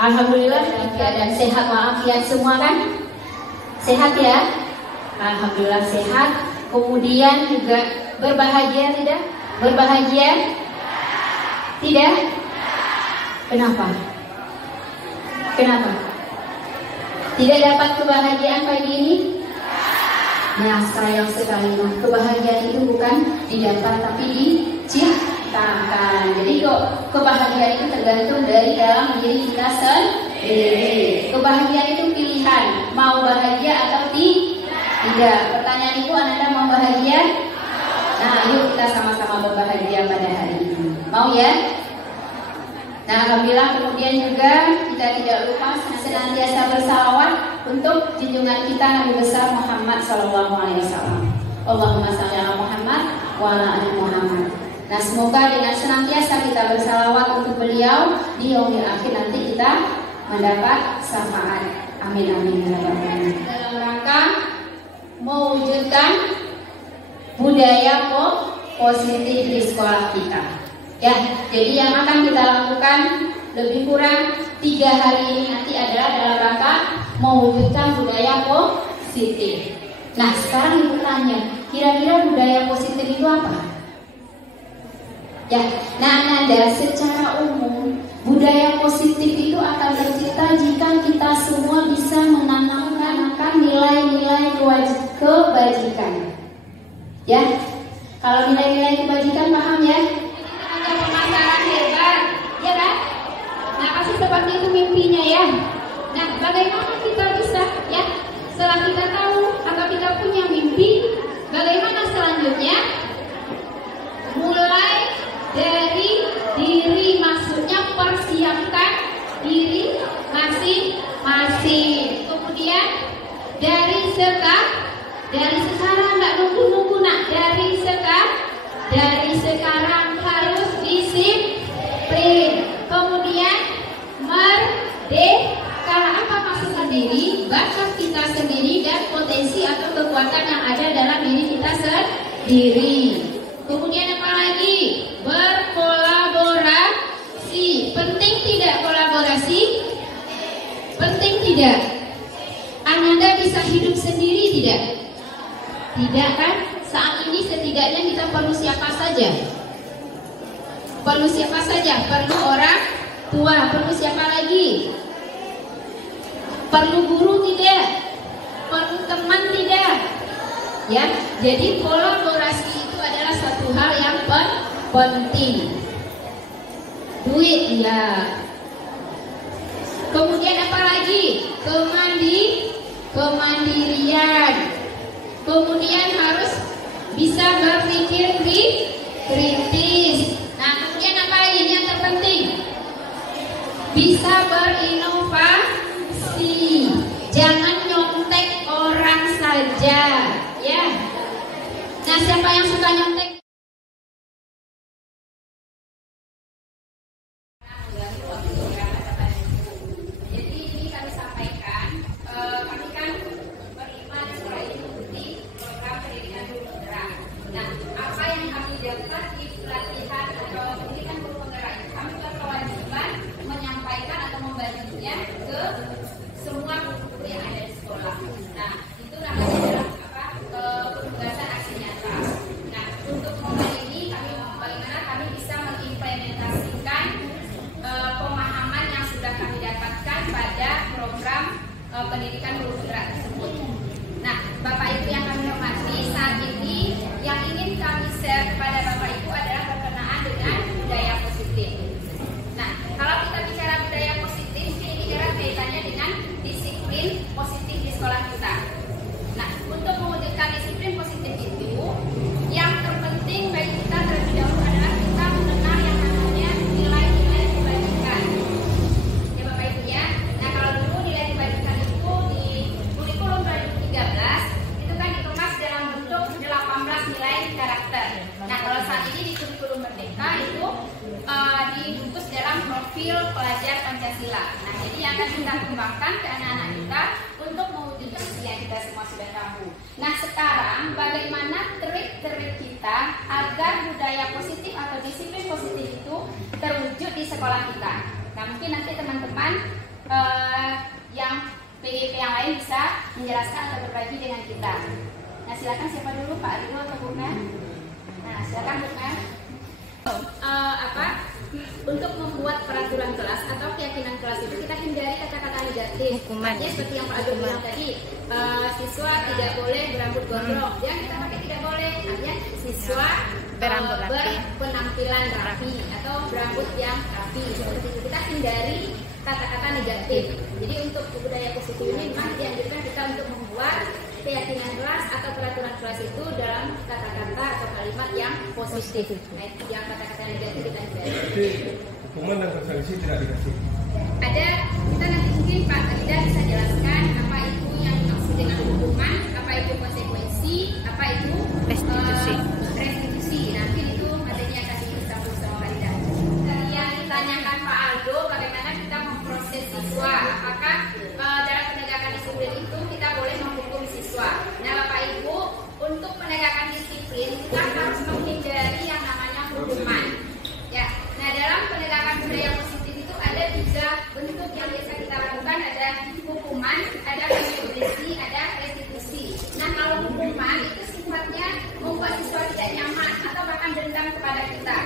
Alhamdulillah dalam keadaan sehat walafiat semua kan? Sehat ya? Alhamdulillah sehat. Kemudian juga berbahagia tidak? Berbahagia? Tidak? Kenapa? Kenapa? Tidak dapat kebahagiaan pagi ini? Nah, sayang sekali. Nah, kebahagiaan itu bukan didapat tapi diciptakan. Jadi kok kebahagiaan itu tergantung dari dalam diri kita sendiri. Kebahagiaan itu pilihan, mau bahagia atau tidak. Pertanyaan itu, Anda mau bahagia? Nah, yuk kita sama-sama berbahagia pada hari ini. Mau ya? Nah, alhamdulillah kemudian juga kita tidak lupa senantiasa bersalawat untuk junjungan kita Nabi besar Muhammad sallallahu alaihi wasallam. Allahumma shalli ala Muhammad wa ala ali Muhammad. Nah, semoga dengan senantiasa kita bersalawat untuk beliau di yaumil akhir nanti kita mendapat syafaat. Amin amin ya rabbal alamin. Dalam rangka mewujudkan budaya positif di sekolah kita. Ya, jadi yang akan kita lakukan lebih kurang 3 hari ini nanti adalah dalam rangka mewujudkan budaya positif. Nah, sekarang ibu tanya, kira-kira budaya positif itu apa? Ya, nah Nanda, secara umum budaya positif itu akan tercipta jika kita semua bisa menanamkan nilai-nilai kebajikan. Ya, kalau nilai-nilai kebajikan paham ya? Pemasaran hebat, ya kan? Nah, pasti seperti itu mimpinya ya. Nah, bagaimana kita bisa ya? Setelah kita tahu atau kita punya mimpi, bagaimana selanjutnya? Mulai dari diri, maksudnya persiapkan diri masing-masing. Kemudian dari sekarang nggak nunggu nak, dari sekarang harus disiplin. Kemudian merdeka. Apa maksud sendiri? Bakat kita sendiri dan potensi atau kekuatan yang ada dalam diri kita sendiri. Kemudian apa lagi? Berkolaborasi. Penting tidak kolaborasi? Penting tidak? Ananda bisa hidup sendiri tidak? Tidak kan? Saat ini setidaknya kita perlu siapa saja? Perlu siapa saja? Perlu orang tua. Perlu siapa lagi? Perlu guru tidak? Perlu teman tidak? Ya, jadi kolaborasi itu adalah satu hal yang penting. Duit ya. Kemudian apa lagi? Kemandirian. Kemudian harus bisa berpikir kritis. Nah, kemudian apa lagi ini yang terpenting? Bisa berinovasi. Jangan nyontek orang saja, ya. Nah, siapa yang suka nyontek? Jadi ini kami sampaikan, kami kan beriman sekolah ini mengikuti program pendidikan guru penggerak. Nah, apa yang kami dapat di pelatihan atau pendidikan guru penggerak itu, kami berkewajiban menyampaikan atau membaginya ke semua guru yang ada di sekolah. Nah, itu namanya adalah penugasan aksi nyata. Nah, untuk momen ini bagaimana kami bisa mengimplementasikan pemahaman yang sudah kami dapatkan pada program pendidikan guru penggerak tersebut. Nah, Bapak Ibu yang kami hormati, saat ini yang ingin kami share kepada Bapak Ibu adalah berkenaan dengan budaya positif. Nah, kalau kita bicara budaya positif, ini erat kaitannya dengan disiplin positif di sekolah kita. Nah, untuk mewujudkan disiplin positif itu, yang terpenting bagi kita terlebih dahulu adalah kita mengenal yang namanya nilai-nilai kebajikan. Ya Bapak Ibu ya. Nah, kalau dulu nilai kebajikan itu di kurikulum 2013 itu kan dikemas dalam bentuk 18 nilai karakter. Nah, kalau saat ini di kurikulum Merdeka itu dibungkus dalam profil pelajar Pancasila. Nah, jadi yang akan kita kembangkan ke anak-anak kita untuk mewujudkan yang kita semua sudah tahu. Nah, sekarang bagaimana trik-trik kita agar budaya positif atau disiplin positif itu terwujud di sekolah kita. Nah, mungkin nanti teman-teman yang PGP yang lain bisa menjelaskan atau berbagi dengan kita. Nah, silakan siapa dulu, Pak Rino atau Bu Mel? Nah, silakan Bu Mel. Untuk membuat peraturan kelas atau keyakinan kelas itu kita hindari kata-kata negatif. Hukuman. Ya, seperti yang Pak Agus bilang tadi, siswa tidak boleh berambut gondrong. Yang kita pakai tidak boleh, artinya siswa berpenampilan rapi atau berambut yang rapi. Seperti itu kita hindari kata-kata negatif. Jadi untuk budaya positif ini memang dianjurkan kita untuk membuat keyakinan kelas atau peraturan kelas itu dalam kata-kata atau kalimat yang positif. Nah, yang kata-kata negatif kita hindari. Jadi hukuman dan sanksi tidak dikasih. Ada, kita nanti mungkin Pak Rida bisa jelaskan apa itu yang dimaksud dengan hukuman, apa itu konsekuensi, apa itu restitusi. Nanti itu materinya akan dicampur sama Pak Rida. Yang ditanyakan Pak Aldo, bagaimana kita memproses siswa? Apakah dalam penegakan disiplin itu kita boleh menghukum siswa? Nah, Bapak Ibu, untuk penegakan disiplin kita harus menghindari yang namanya hukuman. Ya, nah dalam penegakan budaya positif itu ada 3 bentuk yang biasa kita lakukan, ada hukuman, ada konsekuensi, ada restitusi. Nah, kalau hukuman itu sifatnya membuat siswa tidak nyaman atau bahkan dendam kepada kita.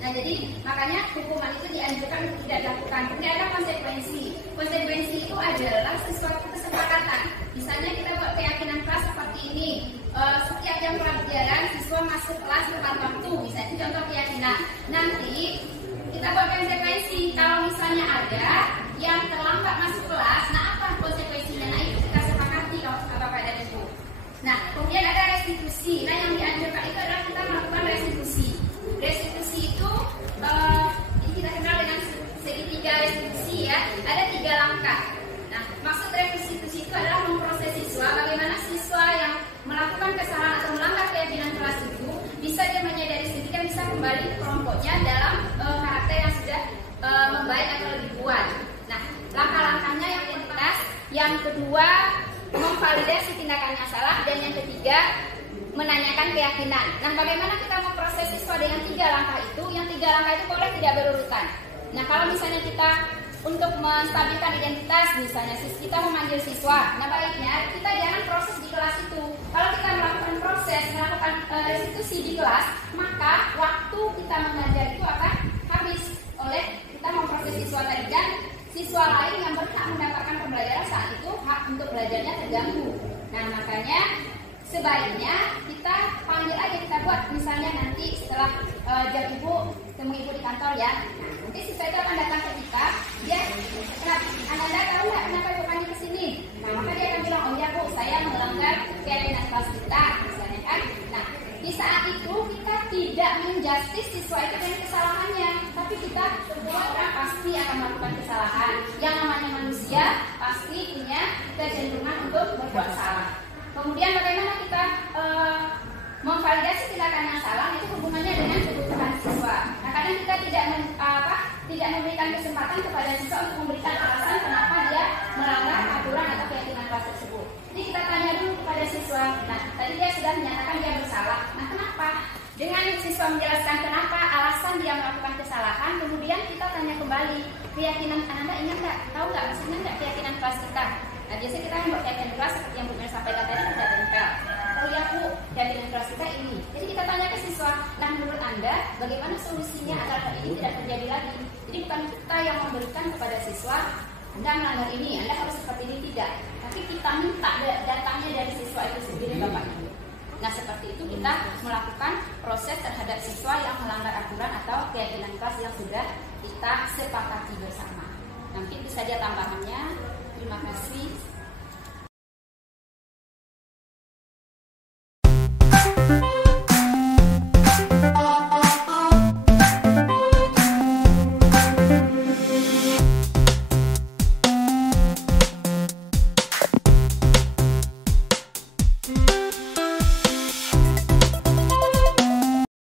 Nah, jadi makanya hukuman itu dianjurkan untuk tidak dilakukan. Kemudian ada konsekuensi. Konsekuensi itu adalah sesuatu kesepakatan. Misalnya kita buat keyakinan kelas seperti ini. Setiap jam pelajaran siswa masuk kelas tepat waktu. Misalnya contoh keyakinan. Nanti kita buat konsekuensi. Kalau misalnya ada yang terlambat masuk kelas, nah apa konsekuensinya? Nah, itu kita sepakati kalau Bapak dan Ibu. Nah, kemudian ada restitusi. Nah, yang dianjurkan itu adalah kita melakukan restitusi. Restitusi itu ini kita kenal dengan segitiga restitusi ya. Ada 3 langkah. Nah, maksud restitusi itu adalah memproses siswa. Bagaimana siswa yang melakukan kesalahan atau melanggar keyakinan kelas itu bisa dia menyadari sendiri dan bisa kembali ke kelompoknya dalam karakter yang sudah membaik atau lebih kuat. Nah, langkah-langkahnya yang pertama, yang kedua memvalidasi tindakan yang salah, dan yang ketiga menanyakan keyakinan. Nah, bagaimana kita memproses siswa dengan 3 langkah itu? Yang 3 langkah itu boleh tidak berurutan. Nah, kalau misalnya kita untuk menstabilkan identitas, misalnya kita memanggil siswa, nah baiknya kita jangan proses di kelas itu. Kalau kita melakukan proses, melakukan restitusi di kelas, maka waktu kita mengajar itu akan habis oleh kita memproses siswa tadi, dan siswa lain yang berhak mendapatkan pembelajaran saat itu hak untuk belajarnya terganggu. Nah, makanya sebaiknya kita panggil aja, kita buat misalnya nanti setelah jam ibu temu ibu di kantor ya. Nah, nanti siswa itu akan datang ke kita, dia Anda tahu nggak kenapa ibu panggil ke sini? Nah, maka dia akan bilang, oh ya Bu, saya melanggar keyakinan kelas kita, misalnya kan. Nah, di saat itu kita tidak menjustis siswa itu dengan kesalahannya, tapi kita semua orang pasti akan melakukan kesalahan. Yang namanya manusia pasti punya kecenderungan untuk berbuat salah. Kemudian bagaimana kita memvalidasi tindakan yang salah, itu hubungannya dengan kebutuhan siswa. Nah, kadang kita tidak memberikan kesempatan kepada siswa untuk memberikan alasan kenapa dia melanggar aturan atau keyakinan kelas tersebut. Jadi kita tanya dulu kepada siswa. Nah, tadi dia sudah menyatakan dia bersalah. Nah, kenapa? Dengan siswa menjelaskan kenapa alasan dia melakukan kesalahan, kemudian kita tanya kembali, keyakinan Anda ingat nggak? Tahu nggak? Maksudnya nggak keyakinan kelas kita? Nah, biasanya kita membuat keyakinan kelas seperti yang Bu Mel sampaikan tadi, kita tempel. Oh ya Bu, keyakinan kelas kita ini. Jadi kita tanya ke siswa, nah menurut Anda bagaimana solusinya agar hal ini tidak terjadi lagi? Jadi bukan kita yang memberikan kepada siswa, Anda melanggar ini, Anda harus seperti ini, tidak. Tapi kita minta datangnya dari siswa itu sendiri, Bapak Ibu. Nah, seperti itu kita melakukan proses terhadap siswa yang melanggar aturan atau keyakinan kelas yang sudah kita sepakati bersama. Nanti bisa dia tambahannya. Terima kasih.